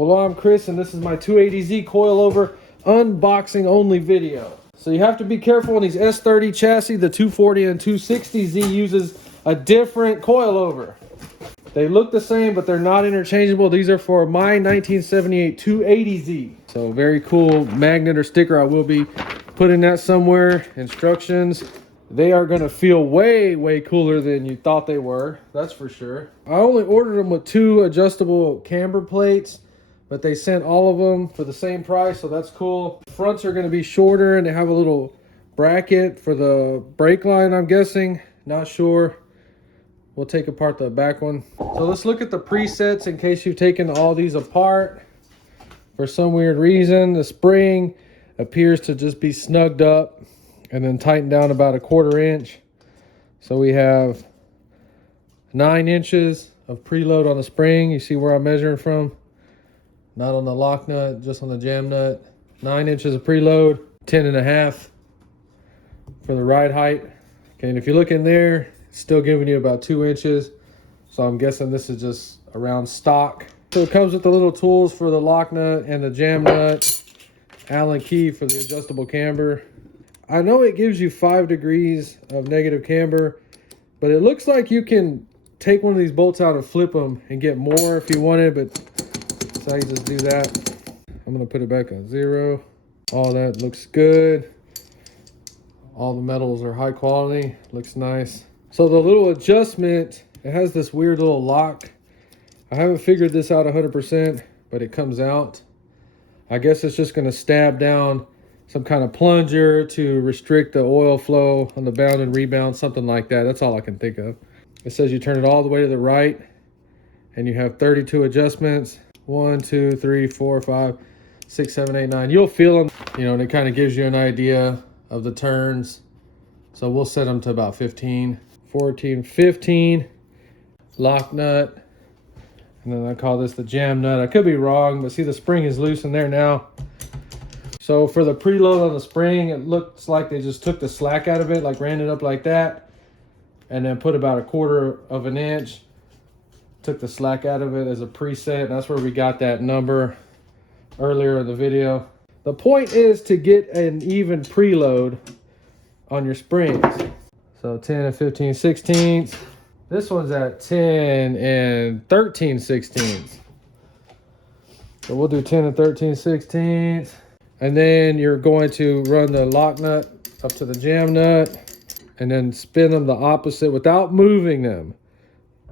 Well, I'm Chris, and this is my 280Z coilover unboxing only video. So you have to be careful on these S30 chassis. The 240 and 260Z uses a different coilover. They look the same, but they're not interchangeable. These are for my 1978 280Z. So very cool magnet or sticker. I will be putting that somewhere. Instructions. They are going to feel way, way cooler than you thought they were. That's for sure. I only ordered them with 2 adjustable camber plates, but they sent all of them for the same price, so that's cool. Fronts are going to be shorter, and they have a little bracket for the brake line, I'm guessing. Not sure. We'll take apart the back one. So let's look at the presets in case you've taken all these apart. For some weird reason, the spring appears to just be snugged up and then tightened down about 1/4 inch. So we have 9 inches of preload on the spring. You see where I'm measuring from? Not on the lock nut, just on the jam nut. 9 inches of preload, 10.5 for the ride height. Okay, and if you look in there, it's still giving you about 2 inches. So I'm guessing this is just around stock. So it comes with the little tools for the lock nut and the jam nut, Allen key for the adjustable camber. I know it gives you 5 degrees of negative camber, but it looks like you can take one of these bolts out and flip them and get more if you wanted, but so you just do that. I'm gonna put it back on 0. All that looks good. All the metals are high quality, looks nice. So the little adjustment, it has this weird little lock. I haven't figured this out 100%, but it comes out. I guess it's just gonna stab down some kind of plunger to restrict the oil flow on the bound and rebound, something like that. That's all I can think of. It says you turn it all the way to the right and you have 32 adjustments. 1, 2, 3, 4, 5, 6, 7, 8, 9. You'll feel them, you know, and it kind of gives you an idea of the turns. So we'll set them to about 15, 14, 15. Lock nut. And then I call this the jam nut. I could be wrong, but see the spring is loose in there now. So for the preload on the spring, it looks like they just took the slack out of it, like ran it up like that, and then put about 1/4 inch. Took the slack out of it as a preset, and that's where we got that number earlier in the video. The point is to get an even preload on your springs. So 10 and 15 sixteenths. This one's at 10 and 13 sixteenths. So we'll do 10 and 13 sixteenths. And then you're going to run the lock nut up to the jam nut and then spin them the opposite without moving them.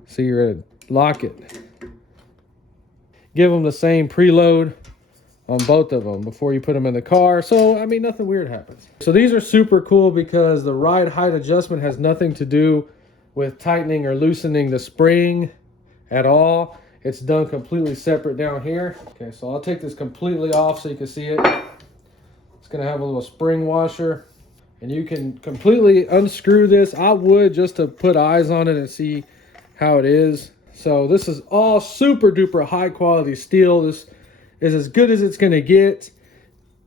So you're going to lock it. Give them the same preload on both of them before you put them in the car. So, I mean, nothing weird happens. So these are super cool because the ride height adjustment has nothing to do with tightening or loosening the spring at all. It's done completely separate down here. Okay, so I'll take this completely off so you can see it. It's gonna have a little spring washer, and you can completely unscrew this. I would, just to put eyes on it and see how it is. So this is all super duper high quality steel. This is as good as it's gonna get.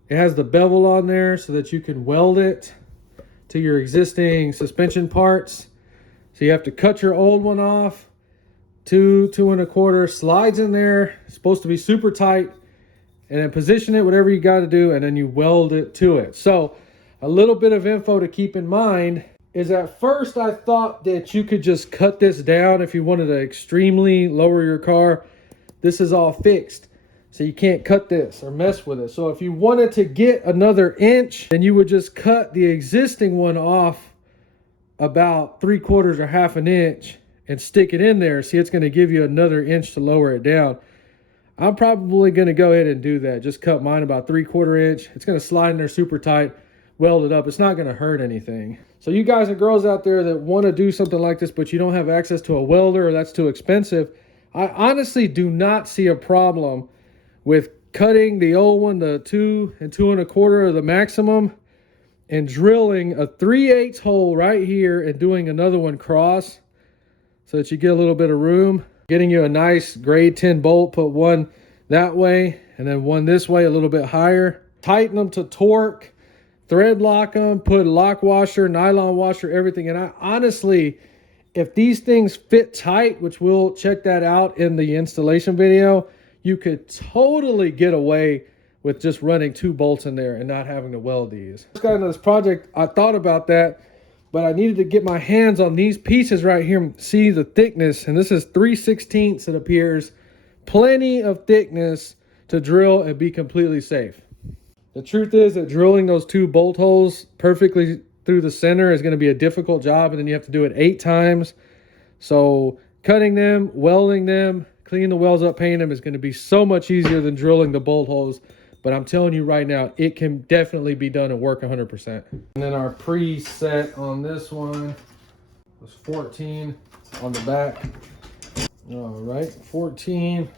It has the bevel on there so that you can weld it to your existing suspension parts. So you have to cut your old one off. 2, 2 1/4 slides in there. It's supposed to be super tight. And then position it, whatever you got to do, and then you weld it to it. So a little bit of info to keep in mind is at first I thought that you could just cut this down if you wanted to extremely lower your car. This is all fixed, so you can't cut this or mess with it. So if you wanted to get another inch, then you would just cut the existing one off about 3/4 or 1/2 inch and stick it in there. See, it's going to give you another inch to lower it down. I'm probably going to go ahead and do that. Just cut mine about 3/4 inch. It's going to slide in there super tight, weld it up. It's not going to hurt anything. So you guys and girls out there that want to do something like this, but you don't have access to a welder or that's too expensive, I honestly do not see a problem with cutting the old one, the 2 and 2 1/4 of the maximum, and drilling a 3/8 hole right here and doing another one cross so that you get a little bit of room. Getting you a nice grade 10 bolt, put one that way and then one this way a little bit higher. Tighten them to torque, thread lock them, put lock washer, nylon washer, everything. And I honestly, if these things fit tight, which we'll check that out in the installation video, you could totally get away with just running 2 bolts in there and not having to weld these. Just got into this project, I thought about that, but I needed to get my hands on these pieces right here and see the thickness. And this is 3/16, it appears. Plenty of thickness to drill and be completely safe. The truth is that drilling those 2 bolt holes perfectly through the center is going to be a difficult job, and then you have to do it 8 times. So cutting them, welding them, cleaning the welds up, painting them is going to be so much easier than drilling the bolt holes. But I'm telling you right now, it can definitely be done and work 100%. And then our preset on this one was 14 on the back. All right, 14.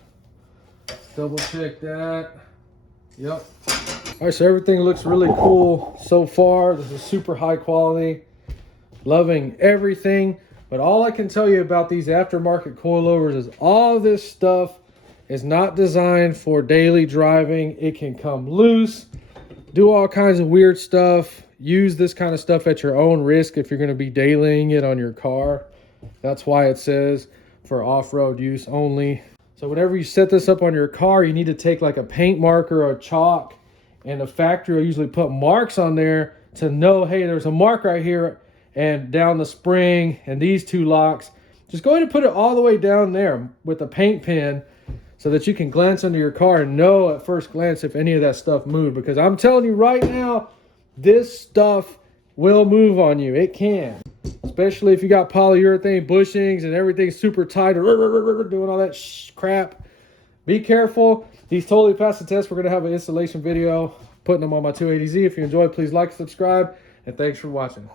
Double check that. Yep. All right, so everything looks really cool so far. This is super high quality. Loving everything. But all I can tell you about these aftermarket coilovers is all this stuff is not designed for daily driving. It can come loose, do all kinds of weird stuff. Use this kind of stuff at your own risk if you're going to be dailying it on your car. That's why it says for off-road use only. So whenever you set this up on your car, you need to take like a paint marker or a chalk, and the factory will usually put marks on there to know, hey, there's a mark right here and down the spring and these 2 locks. Just go ahead and put it all the way down there with a paint pen so that you can glance under your car and know at first glance if any of that stuff moved. Because I'm telling you right now, this stuff will move on you. It can. Especially if you got polyurethane bushings and everything's super tight or doing all that crap. Be careful. These totally passed the test. We're going to have an installation video putting them on my 280Z. If you enjoyed, please like, subscribe, and thanks for watching.